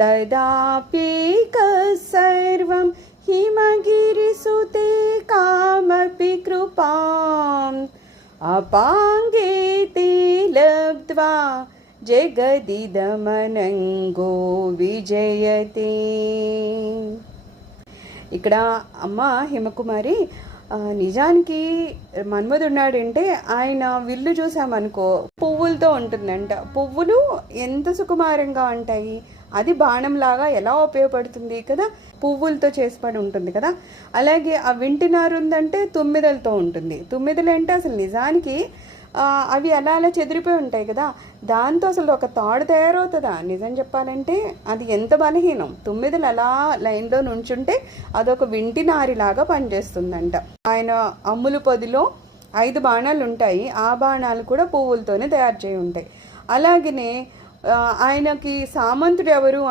तदाप्येकः सर्वं हिमगिरिसुते कामपि कृपाम् अपाङ्गे ते लब्ध्वा జగదిదమనంగో విజయతే. ఇక్కడ అమ్మ హిమకుమారి నిజానికి మన్మధుడున్నాడంటే ఆయన విల్లు చూసామనుకో పువ్వులతో ఉంటుందంట. పువ్వులు ఎంత సుకుమారంగా ఉంటాయి, అది బాణంలాగా ఎలా ఉపయోగపడుతుంది కదా, పువ్వులతో చేసిపడి ఉంటుంది కదా. అలాగే ఆ వింటినారు ఉందంటే తుమ్మిదలతో ఉంటుంది. తుమ్మిదలు అంటే అసలు నిజానికి అవి అలా అలా చెదిరిపోయి ఉంటాయి కదా, దాంతో అసలు ఒక తాడు తయారవుతుందా? నిజం చెప్పాలంటే అది ఎంత బలహీనం. తొమ్మిదిలు అలా లైన్లో నుంచుంటే అదొక వింటి నారిలాగా పనిచేస్తుందంట. ఆయన అమ్ములు పొదిలో 5 బాణాలు ఉంటాయి, ఆ బాణాలు కూడా పువ్వులతోనే తయారు చేయి ఉంటాయి. అలాగనే ఆయనకి సామంతుడు ఎవరు